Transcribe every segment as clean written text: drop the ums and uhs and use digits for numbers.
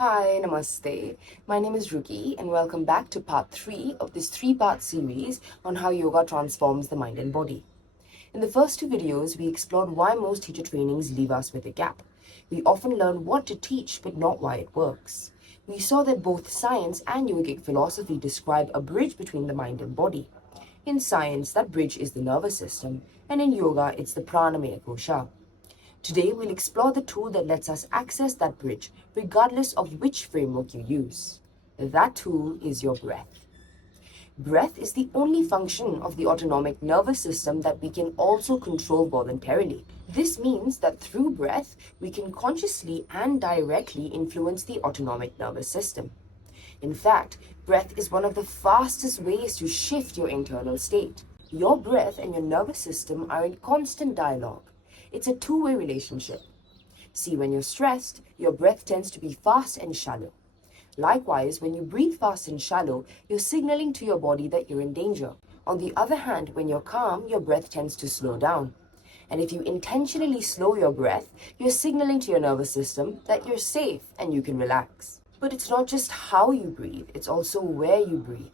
Hi, namaste. My name is Ruki, and welcome back to part 3 of this 3-part series on how yoga transforms the mind and body. In the first two videos, we explored why most teacher trainings leave us with a gap. We often learn what to teach, but not why it works. We saw that both science and yogic philosophy describe a bridge between the mind and body. In science, that bridge is the nervous system, and in yoga, it's the pranamaya kosha. Today, we'll explore the tool that lets us access that bridge, regardless of which framework you use. That tool is your breath. Breath is the only function of the autonomic nervous system that we can also control voluntarily. This means that through breath, we can consciously and directly influence the autonomic nervous system. In fact, breath is one of the fastest ways to shift your internal state. Your breath and your nervous system are in constant dialogue. It's a two-way relationship. See, when you're stressed, your breath tends to be fast and shallow. Likewise, when you breathe fast and shallow, you're signaling to your body that you're in danger. On the other hand, when you're calm, your breath tends to slow down. And if you intentionally slow your breath, you're signaling to your nervous system that you're safe and you can relax. But it's not just how you breathe, it's also where you breathe.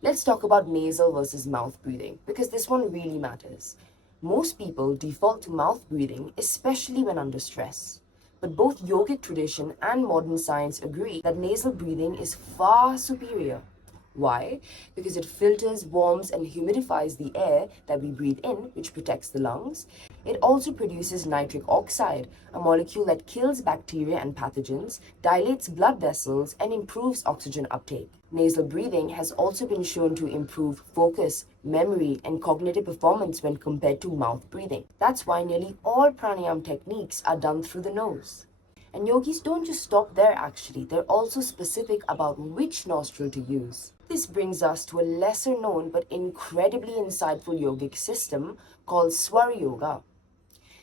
Let's talk about nasal versus mouth breathing, because this one really matters. Most people default to mouth breathing, especially when under stress. But both yogic tradition and modern science agree that nasal breathing is far superior. Why? Because it filters, warms, and humidifies the air that we breathe in, which protects the lungs. It also produces nitric oxide, a molecule that kills bacteria and pathogens, dilates blood vessels, and improves oxygen uptake. Nasal breathing has also been shown to improve focus, memory, and cognitive performance when compared to mouth breathing. That's why nearly all pranayama techniques are done through the nose. And yogis don't just stop there actually, they're also specific about which nostril to use. This brings us to a lesser known but incredibly insightful yogic system called Swar Yoga.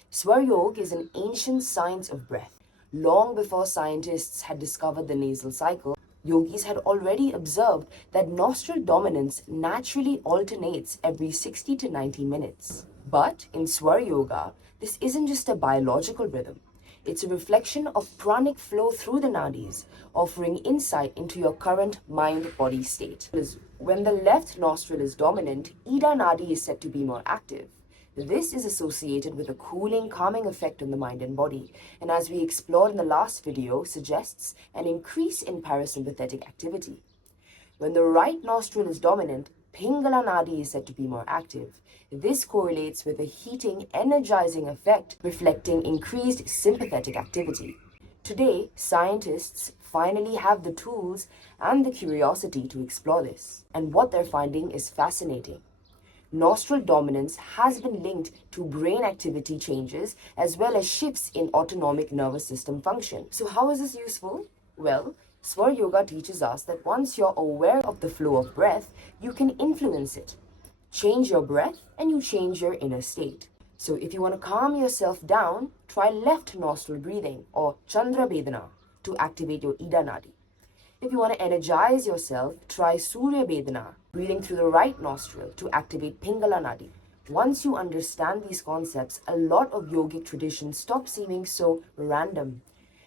Swar Yoga is an ancient science of breath. Long before scientists had discovered the nasal cycle, yogis had already observed that nostril dominance naturally alternates every 60 to 90 minutes. But in Swar Yoga, this isn't just a biological rhythm. It's a reflection of pranic flow through the nadis, offering insight into your current mind-body state. When the left nostril is dominant, Ida Nadi is said to be more active. This is associated with a cooling, calming effect on the mind and body, and as we explored in the last video, suggests an increase in parasympathetic activity. When the right nostril is dominant, Pingala Nadi is said to be more active. This correlates with a heating, energizing effect, reflecting increased sympathetic activity. Today, scientists finally have the tools and the curiosity to explore this, and what they're finding is fascinating. Nostril dominance has been linked to brain activity changes as well as shifts in autonomic nervous system function. So how is this useful? Well, Swar Yoga teaches us that once you're aware of the flow of breath, you can influence it. Change your breath and you change your inner state. So if you want to calm yourself down, try left nostril breathing or Chandra Vedana to activate your Ida Nadi. If you want to energize yourself, try Surya Vedana, breathing through the right nostril to activate Pingala Nadi. Once you understand these concepts, a lot of yogic traditions stop seeming so random.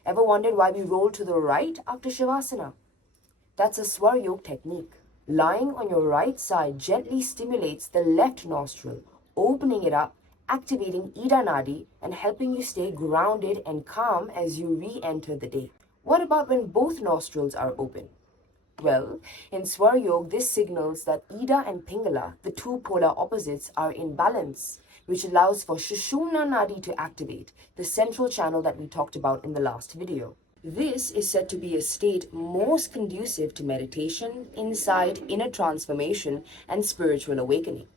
Ever wondered why we roll to the right after Shavasana? That's a Swar Yoga technique. Lying on your right side gently stimulates the left nostril, opening it up, activating Ida Nadi, and helping you stay grounded and calm as you re-enter the day. What about when both nostrils are open? Well, in Swar Yoga, this signals that Ida and Pingala, the two polar opposites, are in balance, which allows for Shushumna Nadi to activate, the central channel that we talked about in the last video. This is said to be a state most conducive to meditation, insight, inner transformation, and spiritual awakening.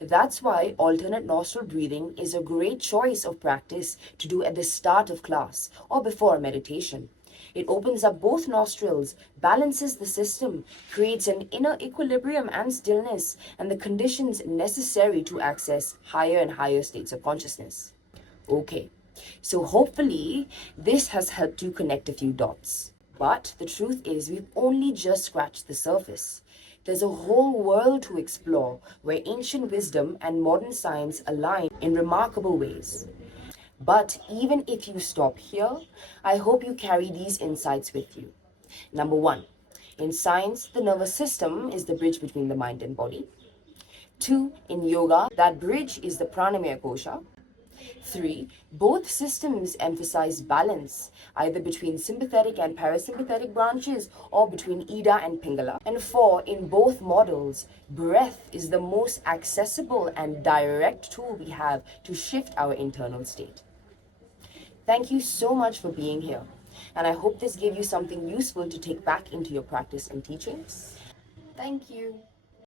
That's why alternate nostril breathing is a great choice of practice to do at the start of class or before a meditation. It opens up both nostrils, balances the system, creates an inner equilibrium and stillness, and the conditions necessary to access higher and higher states of consciousness. Okay, so hopefully this has helped you connect a few dots. But the truth is, we've only just scratched the surface. There's a whole world to explore where ancient wisdom and modern science align in remarkable ways. But even if you stop here, I hope you carry these insights with you. Number one, in science, the nervous system is the bridge between the mind and body. 2, in yoga, that bridge is the pranamaya kosha. 3, both systems emphasize balance, either between sympathetic and parasympathetic branches or between Ida and Pingala. And 4, in both models, breath is the most accessible and direct tool we have to shift our internal state. Thank you so much for being here, and I hope this gave you something useful to take back into your practice and teachings. Thank you.